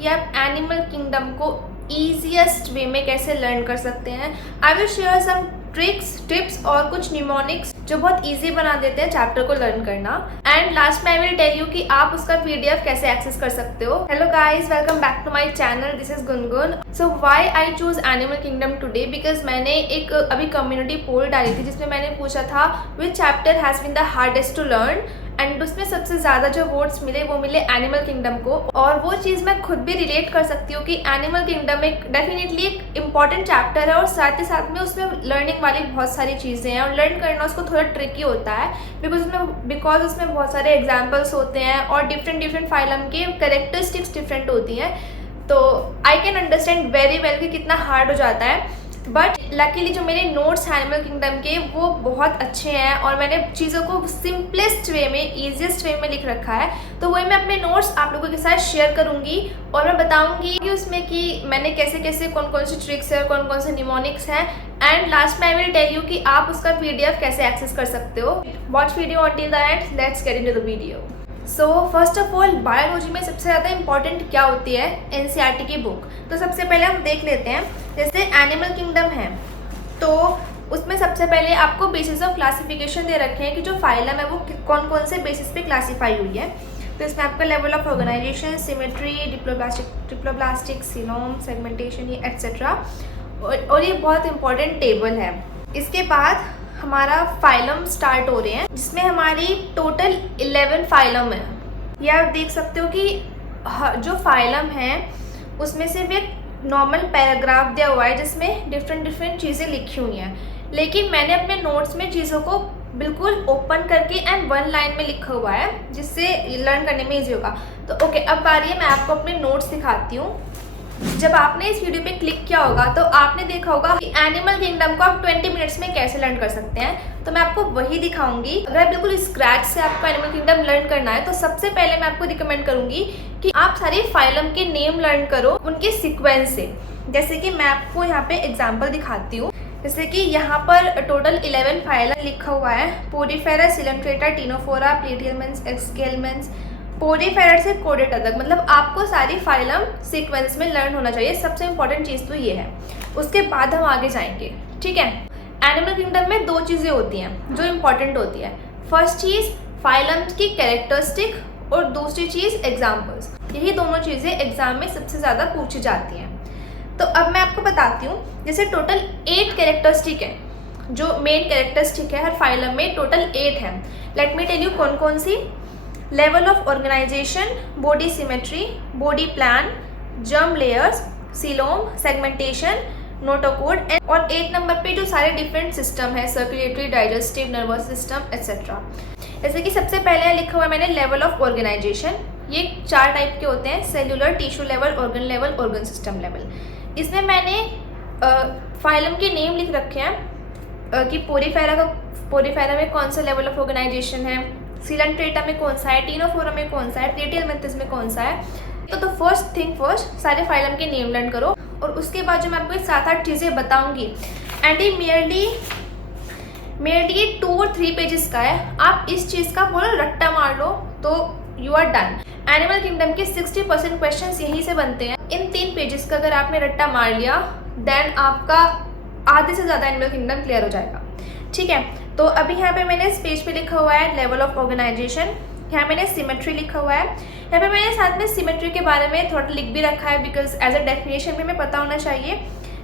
कि आप animal kingdom को ईजीएस्ट वे में कैसे लर्न कर सकते हैं। I will share some tricks, tips और कुछ निमोनिक्स जो बहुत इजी बना देते हैं चैप्टर को लर्न करना। एंड लास्ट में आई विल टेल यू कि आप उसका पीडीएफ कैसे एक्सेस कर सकते हो। Hello guys, welcome back to my channel, this is Gungun. So why I choose animal kingdom today, because मैंने एक अभी कम्युनिटी पोल डाली थी जिसमें मैंने पूछा था which chapter has been the hardest to learn, and उसमें सबसे ज़्यादा जो वोट्स मिले वो मिले एनिमल किंगडम को। और वो चीज़ मैं खुद भी रिलेट कर सकती हूँ कि एनिमल किंगडम एक डेफिनेटली एक इम्पॉर्टेंट चैप्टर है और साथ ही साथ में उसमें लर्निंग वाली बहुत सारी चीज़ें हैं और लर्न करना उसको थोड़ा ट्रिकी होता है बिकॉज उसमें बहुत सारे एग्जाम्पल्स होते हैं और डिफरेंट फाइलम के कैरेक्टरिस्टिक्स डिफरेंट होती हैं। तो I can understand very well कि कितना हार्ड हो जाता है, बट लकीली जो मेरे नोट्स हैं एनिमल किंगडम के वो बहुत अच्छे हैं और मैंने चीज़ों को सिंपलेस्ट वे में, ईजीएस्ट वे में लिख रखा है। तो वही मैं अपने नोट्स आप लोगों के साथ शेयर करूंगी और मैं बताऊंगी कि उसमें कि मैंने कैसे कैसे कौन कौन सी ट्रिक्स है और कौन कौन से निमोनिक्स हैं। एंड लास्ट में आई विल टेल यू कि आप उसका पीडीएफ कैसे एक्सेस कर सकते हो। Watch video until the end, let's get into the video. So first of all, biology में सबसे ज़्यादा इंपॉर्टेंट क्या होती है? एनसीईआरटी की बुक। तो सबसे पहले हम देख लेते हैं, जैसे एनिमल किंगडम है तो उसमें सबसे पहले आपको बेसिस ऑफ क्लासिफिकेशन दे रखे हैं कि जो फाइलम है वो कौन कौन से बेसिस पे क्लासीफाई हुई है। तो इसमें आपका level of organization, symmetry, diploblastic, coelom, segmentation, etcetera, और ये बहुत इंपॉर्टेंट टेबल है। इसके बाद हमारा फाइलम स्टार्ट हो रहे हैं जिसमें हमारी टोटल 11 फाइलम है। ये आप देख सकते हो कि जो फाइलम है उसमें सिर्फ एक नॉर्मल पैराग्राफ दिया हुआ है जिसमें डिफरेंट चीज़ें लिखी हुई हैं, लेकिन मैंने अपने नोट्स में चीज़ों को बिल्कुल ओपन करके एंड वन लाइन में लिखा हुआ है जिससे लर्न करने में ईजी होगा। तो ओके, अब बारी है मैं आपको अपने नोट्स दिखाती हूँ। जब आपने इस वीडियो पे क्लिक किया होगा तो आपने देखा होगा कि एनिमल किंगडम को आप 20 मिनट्स में कैसे लर्न कर सकते हैं। तो मैं आपको वही दिखाऊंगी। अगर बिल्कुल स्क्रैच से आपको एनिमल किंगडम लर्न करना है तो सबसे पहले मैं आपको रिकमेंड करूंगी कि आप सारी फाइलम के नेम लर्न करो उनके सीक्वेंस से। जैसे कि मैं आपको यहाँ पे एग्जाम्पल दिखाती हूँ। जैसे कि यहाँ पर टोटल 11 फाइलम लिखा हुआ है। पोडीफेरा, सिलेंट्रेटा, टीनोफोरा, प्लेटियलमेंट्स, एक्सकेलमेंट्स, पोडीफेरा से कोडेटा तक, मतलब आपको सारी फाइलम सीक्वेंस में लर्न होना चाहिए। सबसे इंपॉर्टेंट चीज़ तो ये है। उसके बाद हम आगे जाएंगे, ठीक है। एनिमल किंगडम में दो चीज़ें होती हैं जो इम्पॉर्टेंट होती है। फर्स्ट चीज़ फाइलम की कैरेक्टरिस्टिक और दूसरी चीज़ एग्जाम्पल्स। यही दोनों चीज़ें एग्जाम में सबसे ज़्यादा पूछी जाती हैं। तो अब मैं आपको बताती हूँ, जैसे टोटल 8 कैरेक्टरिस्टिक है, जो मेन कैरेक्टरिस्टिक है हर फाइलम में टोटल 8 है। लेट मी टेल यू कौन कौन सी। Level of organisation, body symmetry, body plan, germ layers, coelom, segmentation, notochord, और 8 नंबर पे जो सारे डिफरेंट सिस्टम है, circulatory, digestive, nervous system etcetera. जैसे कि सबसे पहले लिखा हुआ है मैंने लेवल ऑफ ऑर्गेनाइजेशन। ये 4 टाइप के होते हैं, cellular, tissue level, organ system level. इसमें मैंने फाइलम के नेम लिख रखे हैं कि पोडीफेरा में कौन सा लेवल ऑफ ऑर्गेनाइजेशन है, सिलेंट्रेटा में कौन सा है, टीनोफोरा में कौन सा है, प्लेटियलमेंथिस में कौन सा है। तो फर्स्ट थिंग फर्स्ट, सारे फाइलम के नेम लर्न करो और उसके बाद जो मैं आपको 7-8 चीज़ें बताऊंगी, एंड ये मेयरली 2 और 3 पेजेस का है। आप इस चीज़ का पूरा रट्टा मार लो तो you are done. Animal kingdom के 60% क्वेश्चंस यहीं से बनते हैं। इन 3 पेजेस का अगर आपने रट्टा मार लिया देन आपका आधे से ज़्यादा एनिमल किंगडम क्लियर हो जाएगा, ठीक है। तो अभी यहाँ पे मैंने इस पेज पे लिखा हुआ है लेवल ऑफ ऑर्गेनाइजेशन, यहाँ मैंने सिमेट्री लिखा हुआ है। यहाँ पे मैंने साथ में सिमेट्री के बारे में थोड़ा लिख भी रखा है बिकॉज एज अ डेफिनेशन भी हमें पता होना चाहिए,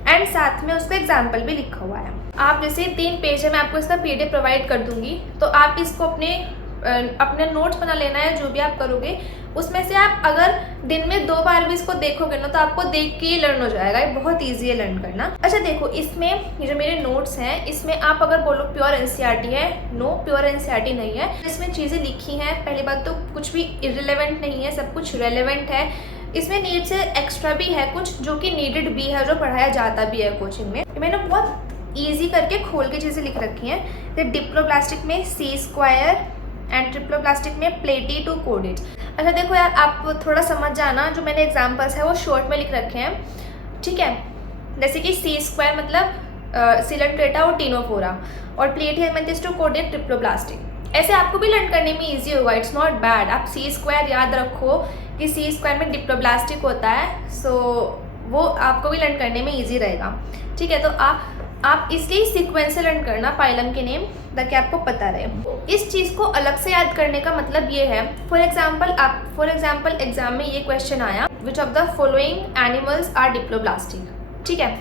एंड साथ में उसका एग्जाम्पल भी लिखा हुआ है। आप जैसे 3 पेज है, मैं आपको इसका पीडीएफ प्रोवाइड कर दूंगी, तो आप इसको अपने नोट्स बना लेना है। जो भी आप करोगे उसमें से आप अगर दिन में 2 बार भी इसको देखोगे ना तो आपको देख के ही लर्न हो जाएगा। ये बहुत ईजी है लर्न करना। अच्छा देखो, इसमें ये जो मेरे नोट्स हैं इसमें आप अगर बोलो प्योर एनसीईआरटी है, नो, प्योर एनसीईआरटी नहीं है। इसमें चीज़ें लिखी हैं, पहली बात तो कुछ भी इररिलेवेंट नहीं है, सब कुछ रेलेवेंट है। इसमें नीड से एक्स्ट्रा भी है कुछ जो कि नीडेड भी है, जो पढ़ाया जाता भी है कोचिंग में। मैंने बहुत ईजी करके खोल के चीज़ें लिख रखी हैं। तो डिप्लोब्लास्टिक में C² एंड ट्रिप्लोब्लास्टिक में प्लेटी टू कोडेड। अच्छा देखो यार, आप थोड़ा समझ जाना, जो मैंने एग्जाम्पल्स है वो शॉर्ट में लिख रखे हैं, ठीक है। जैसे कि C² मतलब सिलेंट्रेटा और टीनोफोरा, और प्लेटियलमेंथिस टू कोडेड ट्रिप्लोब्लास्टिक। ऐसे आपको भी लर्न करने में इजी होगा, इट्स नॉट बैड। आप C² याद रखो कि सी स्क्वायर में डिप्लोब्लास्टिक होता है, सो वो आपको भी लर्न करने में ईजी रहेगा। ठीक है, तो आप इसलिए सीक्वेंस से लर्न करना फाइलम के नेम, ताकि आपको पता रहे। इस चीज़ को अलग से याद करने का मतलब ये है, फॉर एग्जाम्पल एग्जाम में ये क्वेश्चन आया, which of the following animals are diploblastic. ठीक है,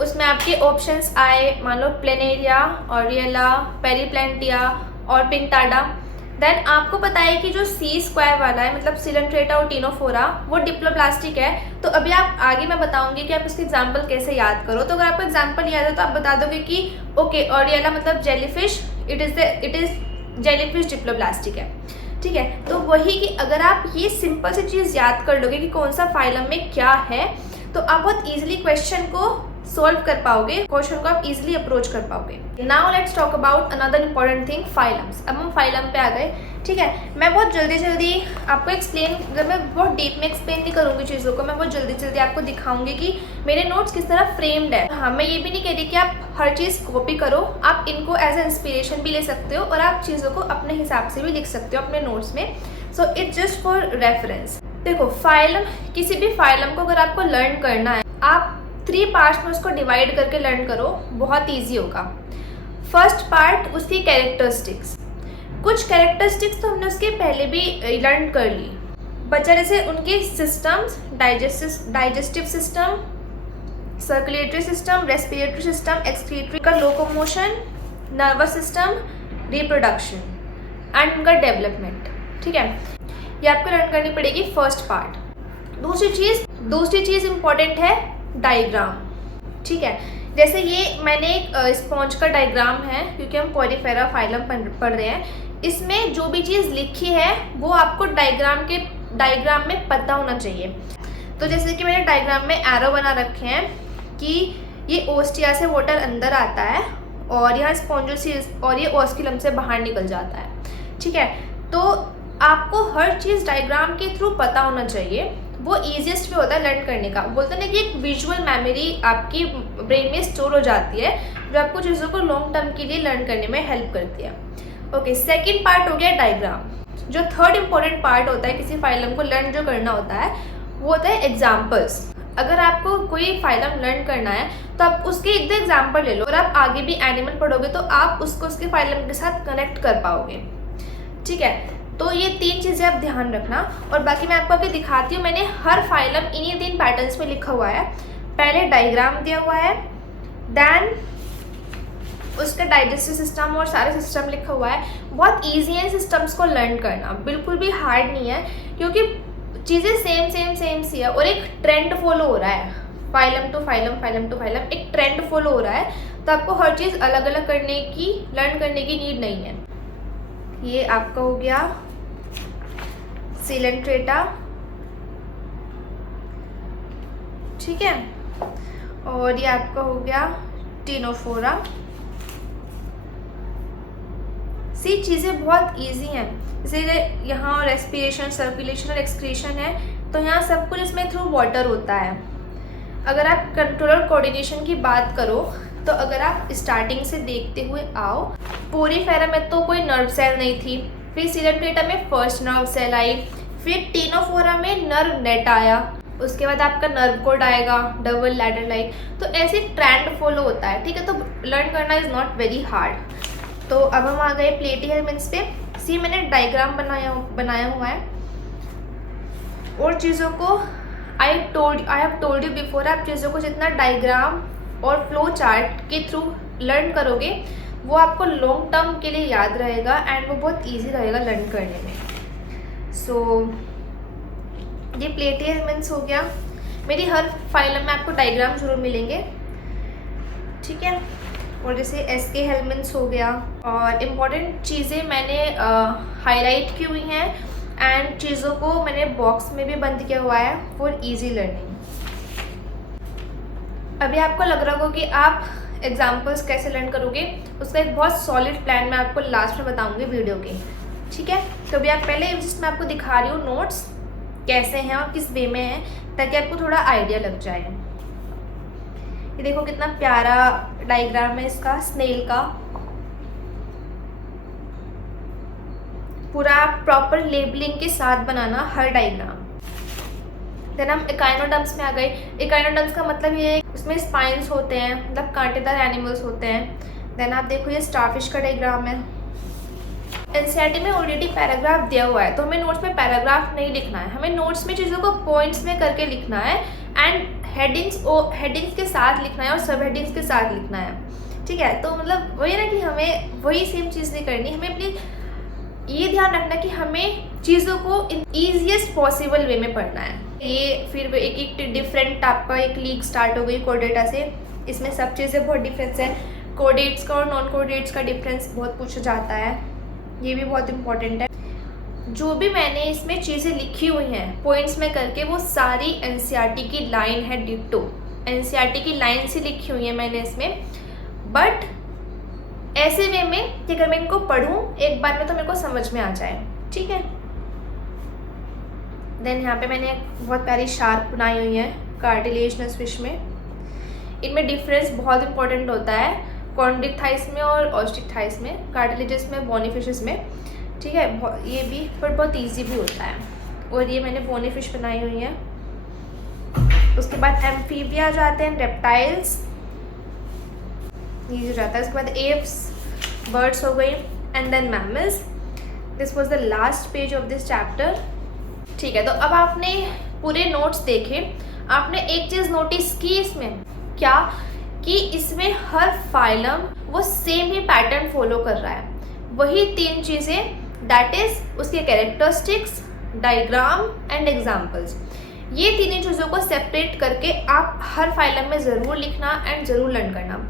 उसमें आपके ऑप्शंस आए, मान लो प्लेनेरिया, ऑरियला, पेरीप्लेंटिया और पिंटाडा। देन आपको पता है कि जो सी स्क्वायर वाला है, मतलब सिलेंट्रेटा और टीनोफोरा, वो डिप्लोब्लास्टिक है। तो अभी आप आगे मैं बताऊंगी कि आप उसके एग्जाम्पल कैसे याद करो। तो अगर आपको एग्जाम्पल याद है तो आप बता दोगे कि ओके, ऑरियला मतलब jellyfish, it is jellyfish diploblastic है। ठीक है, तो वही कि अगर आप ये सिंपल सी चीज़ याद कर लोगे कि कौन सा फाइलम में क्या है, तो आप बहुत ईजिली क्वेश्चन को सॉल्व कर पाओगे, क्वेश्चन को आप इजीली अप्रोच कर पाओगे। Now let's talk about another important thing, phylums. अब हम फाइलम पे आ गए। ठीक है, मैं बहुत जल्दी आपको एक्सप्लेन, मैं बहुत डीप में एक्सप्लेन नहीं करूँगी चीज़ों को, मैं बहुत जल्दी आपको दिखाऊंगी कि मेरे नोट्स किस तरह फ्रेम्ड है। हाँ, मैं ये भी नहीं कह रही कि आप हर चीज़ कॉपी करो, आप इनको एज ए इंस्पिरेशन भी ले सकते हो और आप चीज़ों को अपने हिसाब से भी लिख सकते हो अपने नोट्स में। So it's just for reference. देखो, फाइलम, किसी भी फाइलम को अगर आपको लर्न करना है, आप 3 पार्ट्स में उसको डिवाइड करके लर्न करो, बहुत ईजी होगा। फर्स्ट पार्ट, उसकी कैरेक्टरिस्टिक्स। कुछ कैरेक्टरिस्टिक्स तो हमने उसके पहले भी लर्न कर ली, बचा जैसे उनके systems, digestive system, circulatory system, respiratory system, excretory का locomotion, nervous system, reproduction and उनका डेवलपमेंट। ठीक है, ये आपको लर्न करनी पड़ेगी फर्स्ट पार्ट। दूसरी चीज़ इंपॉर्टेंट है डायग्राम। ठीक है, जैसे ये मैंने एक स्पॉन्ज का डायग्राम है, क्योंकि हम पॉलीफेरा फाइलम पढ़ रहे हैं। इसमें जो भी चीज़ लिखी है वो आपको डायग्राम में पता होना चाहिए। तो जैसे कि मैंने डायग्राम में एरो बना रखे हैं कि ये ओस्टिया से वाटर अंदर आता है और यहाँ स्पॉन्जोसिस और ये ऑस्क्यूलम से बाहर निकल जाता है। ठीक है, तो आपको हर चीज़ डायग्राम के थ्रू पता होना चाहिए, वो ईजिएस्ट वे होता है लर्न करने का। बोलते हैं ना कि एक विजुअल मेमोरी आपकी ब्रेन में स्टोर हो जाती है, जो आपको चीज़ों को लॉन्ग टर्म के लिए लर्न करने में हेल्प करती है। ओके, सेकंड पार्ट हो गया डायग्राम। जो थर्ड इंपॉर्टेंट पार्ट होता है किसी फाइलम को लर्न जो करना होता है, वो होता है एग्जाम्पल्स। अगर आपको कोई फाइलम लर्न करना है तो आप उसके एक दो एग्जाम्पल ले लो, और आप आगे भी एनिमल पढ़ोगे तो आप उसको उसके फाइलम के साथ कनेक्ट कर पाओगे। ठीक है, तो ये 3 चीज़ें आप ध्यान रखना। और बाकी मैं आपको अभी दिखाती हूँ, मैंने हर फाइलम इन्हीं 3 पैटर्न्स में लिखा हुआ है। पहले डायग्राम दिया हुआ है, देन उसका डाइजेस्टिव सिस्टम और सारे सिस्टम लिखा हुआ है। बहुत ईजी है सिस्टम्स को लर्न करना, बिल्कुल भी हार्ड नहीं है, क्योंकि चीज़ें सेम सी है और एक ट्रेंड फॉलो हो रहा है, फाइलम टू फाइलम एक ट्रेंड फॉलो हो रहा है। तो आपको हर चीज़ अलग अलग लर्न करने की नीड नहीं है। ये आपका हो गया सिलेंट्रेटा। ठीक है, और ये आपका हो गया टीनोफोरा। सी चीज़ें बहुत इजी हैं, जैसे यहाँ रेस्पिरेशन, सर्कुलेशन और एक्सक्रीशन है, तो यहाँ सब कुछ इसमें थ्रू वाटर होता है। अगर आप कंट्रोलर कोऑर्डिनेशन की बात करो, तो अगर आप स्टार्टिंग से देखते हुए आओ, पोरीफेरा में तो कोई नर्व सेल नहीं थी, फिर सिलेंट्रेटा में फर्स्ट नर्व सेल आई, फिर टीनोफोरा में नर्व नेट आया, उसके बाद आपका नर्व कोड आएगा, डबल लैडर लाइक। तो ऐसे ट्रेंड फॉलो होता है। ठीक है, तो लर्न करना इज़ नॉट वेरी हार्ड। तो अब हम आ गए प्लेटी हेलमिन्ट्स पे। सी मैंने डायग्राम बनाया हुआ है, और चीज़ों को I have told you before, आप चीज़ों को जितना डायग्राम और फ्लो चार्ट के थ्रू लर्न करोगे, वो आपको लॉन्ग टर्म के लिए याद रहेगा एंड वो बहुत इजी रहेगा लर्न करने में। सो ये प्लेटी हेलमिन्ट्स हो गया। मेरी हर फाइलम में आपको डायग्राम जरूर मिलेंगे। ठीक है, और जैसे एसके हेलमिन्ट्स हो गया, और इम्पॉर्टेंट चीज़ें मैंने हाईलाइट की हुई हैं एंड चीज़ों को मैंने बॉक्स में भी बंद किया हुआ है फॉर इजी लर्निंग। अभी आपको लग रहा होगा कि आप एग्जाम्पल्स कैसे लर्न करोगे, उसका एक बहुत सॉलिड प्लान मैं आपको लास्ट में बताऊंगी वीडियो के। ठीक है, तो अभी आप पहले जिस मैं आपको दिखा रही हूँ नोट्स कैसे हैं और किस वे में हैं, ताकि आपको थोड़ा आइडिया लग जाए। ये देखो कितना प्यारा डायग्राम है इसका, स्नेल का। पूरा प्रॉपर लेबलिंग के साथ बनाना हर डायग्राम। देन हम इकाइनोडर्म्स में आ गए। इकाइनोडर्म्स का मतलब ये है उसमें स्पाइंस होते हैं, मतलब कांटेदार एनिमल्स होते हैं। देन आप देखो ये स्टारफिश का डायग्राम है। एनसीईआरटी में ऑलरेडी पैराग्राफ दिया हुआ है, तो हमें नोट्स में पैराग्राफ नहीं लिखना है, हमें नोट्स में चीज़ों को पॉइंट्स में करके लिखना है एंड हेडिंग्स के साथ लिखना है और सब हेडिंग्स के साथ लिखना है, ठीक है। तो मतलब वही ना कि हमें वही सेम चीज़ नहीं करनी, हमें अपनी ये ध्यान रखना कि हमें चीज़ों को इन ईजिएस्ट पॉसिबल वे में पढ़ना है। ये फिर एक डिफरेंट आपका एक लीग स्टार्ट हो गई कोडेटा से। इसमें सब चीज़ें बहुत डिफरेंस है, कोडेट्स का और नॉन कोडेट्स का डिफरेंस बहुत पूछा जाता है, ये भी बहुत इंपॉर्टेंट है। जो भी मैंने इसमें चीज़ें लिखी हुई हैं पॉइंट्स में करके, वो सारी एनसीईआरटी की लाइन है, डिट्टो एनसीईआरटी की लाइन से लिखी हुई है मैंने इसमें। बट ऐसे वे में कि अगर मैं इनको पढ़ूँ एक बार में तो मेरे को समझ में आ जाए, ठीक है। देन यहाँ पे मैंने एक बहुत प्यारी शार्क बनाई हुई है कार्टिलेजिनस फिश में। इनमें डिफरेंस बहुत इंपॉर्टेंट होता है, कॉन्ड्रिक थाइस में और ऑस्ट्रिक थाइस में, कार्टिलेजस में, बोनी फिशेस में, ठीक है। ये भी पर बहुत ईजी भी होता है। और ये मैंने बोनी फिश बनाई हुई है। उसके बाद एम्फीबिया जाते हैं, रेप्टाइल्स ये जो जाता है। उसके बाद एव्स, बर्ड्स हो गई, and then mammals. This was the last page of this chapter, ठीक है। तो अब आपने पूरे नोट्स देखे, आपने एक चीज़ नोटिस की इसमें क्या, कि इसमें हर फाइलम वो सेम ही पैटर्न फॉलो कर रहा है, वही 3 चीज़ें, दैट इज उसके कैरेक्टरिस्टिक्स, डायग्राम एंड एग्जाम्पल्स। ये तीनों चीज़ों को सेपरेट करके आप हर फाइलम में ज़रूर लिखना एंड ज़रूर लर्न करना।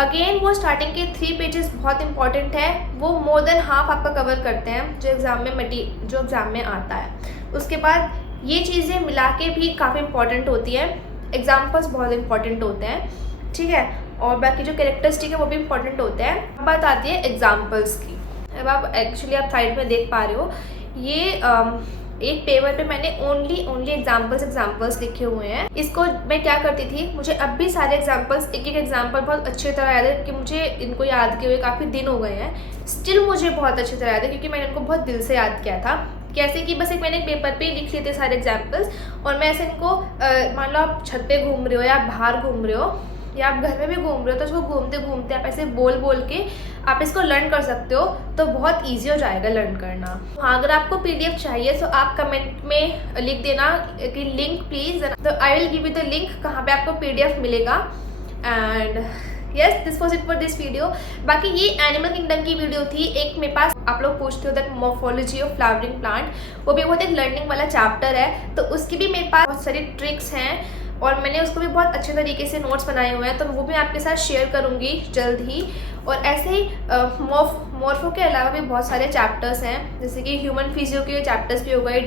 अगेन वो स्टार्टिंग के 3 पेजेस बहुत इंपॉर्टेंट है, वो मोर देन हाफ आपका कवर करते हैं जो एग्ज़ाम में आता है। उसके बाद ये चीज़ें मिला के भी काफ़ी इंपॉर्टेंट होती है, एग्जाम्पल्स बहुत इंपॉर्टेंट होते हैं, ठीक है। और बाकी जो कैरेक्टरिस्टिक है वो भी इंपॉर्टेंट होते हैं। अब बात आती है एग्जाम्पल्स की। अब आप एक्चुअली आप साइड में देख पा रहे हो, ये एक पेपर पे मैंने ओनली एग्जाम्पल्स लिखे हुए हैं। इसको मैं क्या करती थी, मुझे अब भी सारे एग्जाम्पल्स, एक एग्जाम्पल बहुत अच्छी तरह याद है कि मुझे इनको याद किए हुए काफ़ी दिन हो गए हैं, स्टिल मुझे बहुत अच्छी तरह याद है क्योंकि मैंने इनको बहुत दिल से याद किया था। कैसे कि बस एक मैंने पेपर पे लिख लिए थे सारे एग्जाम्पल्स, और मैं ऐसे इनको मान लो आप छत पे घूम रहे हो या बाहर घूम रहे हो या आप घर में भी घूम रहे हो, तो इसको घूमते घूमते आप ऐसे बोल के आप इसको लर्न कर सकते हो, तो बहुत ईजी हो जाएगा लर्न करना। हाँ, अगर आपको PDF चाहिए तो आप कमेंट में लिख देना कि लिंक प्लीज़, तो I will give you the link कहाँ पे आपको PDF मिलेगा। And yes, this was it for this video. बाकी ये एनिमल किंगडम की वीडियो थी। एक मेरे पास आप लोग पूछते हो that morphology of flowering plant, वो भी बहुत एक लर्निंग वाला चैप्टर है, तो उसकी भी मेरे पास बहुत सारी ट्रिक्स हैं और मैंने उसको भी बहुत अच्छे तरीके से नोट्स बनाए हुए हैं, तो वो भी आपके साथ शेयर करूँगी जल्द ही। और ऐसे ही मॉर्फो के अलावा भी बहुत सारे चैप्टर्स हैं, जैसे कि ह्यूमन फिजियो के चैप्टर्स भी हो गए,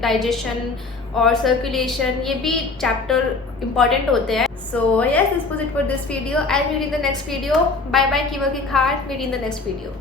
डाइजेशन और सर्कुलेशन, ये भी चैप्टर इंपॉर्टेंट होते हैं। So yes, this was it for this video. I will meet in the next video. Bye bye, keep working hard, meet in the next video.